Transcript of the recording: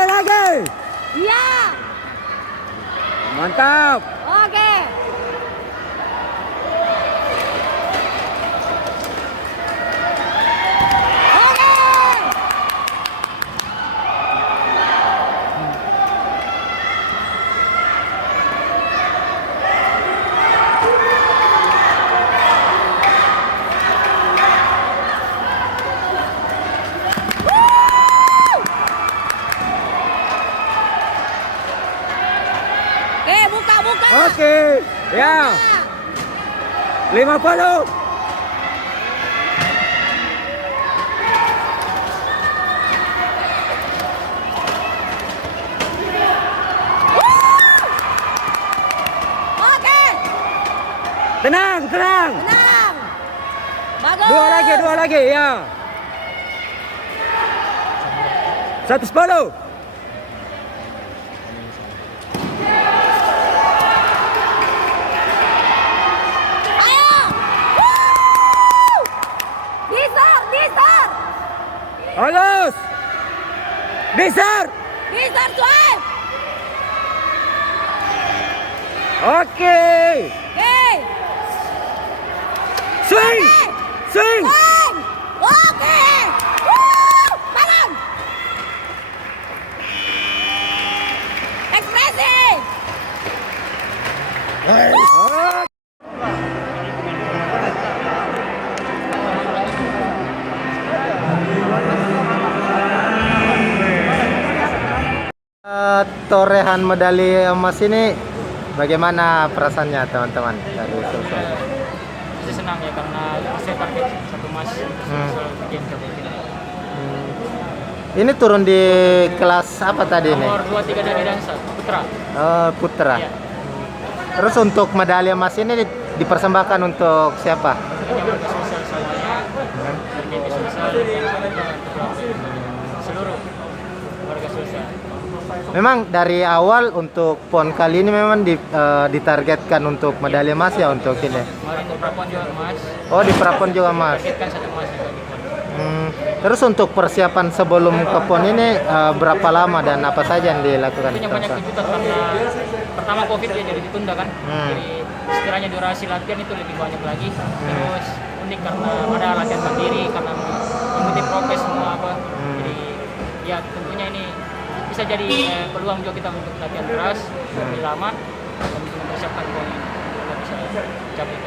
lagi. Iya. Mantap. Oke. Buka. Oke. Ya. 50. Oke. Tenang. Tenang. Bagus. Dua lagi, ya. 110. Ayo. Woo! Disar. Halus. Besar. Disar Suhaib. Oke. Oke. Swing. Swing. Oke. Woo! Balon. Ekspresi. Oh. Torehan medali emas ini bagaimana perasaannya teman-teman dari Sulsel? Saya senang ya karena saya target satu emas bikin terbaik. Ini turun di kelas apa tadi ini? Nomor 23 dari Dansa Putra. Putra. Ya. Terus untuk medali emas ini dipersembahkan untuk siapa? Ini warga sosial semuanya. Dari sosial seluruh warga sosial. Memang dari awal untuk PON kali ini memang ditargetkan untuk medali emas ya untuk ini. Kemarin di Prapon juga emas. Oh di Prapon juga emas. Targetkan satu emas juga di PON. Terus untuk persiapan sebelum ke PON ini berapa lama dan apa saja yang dilakukan? Tentunya banyak kejutan karena pertama COVID ya jadi ditunda kan. Jadi sekiranya durasi latihan itu lebih banyak lagi. Terus unik karena ada latihan mandiri karena mengikuti prokes semua apa. Jadi ya tentunya ini bisa jadi peluang juga kita untuk latihan keras lebih lama dan untuk mempersiapkan PON ini kita bisa capai.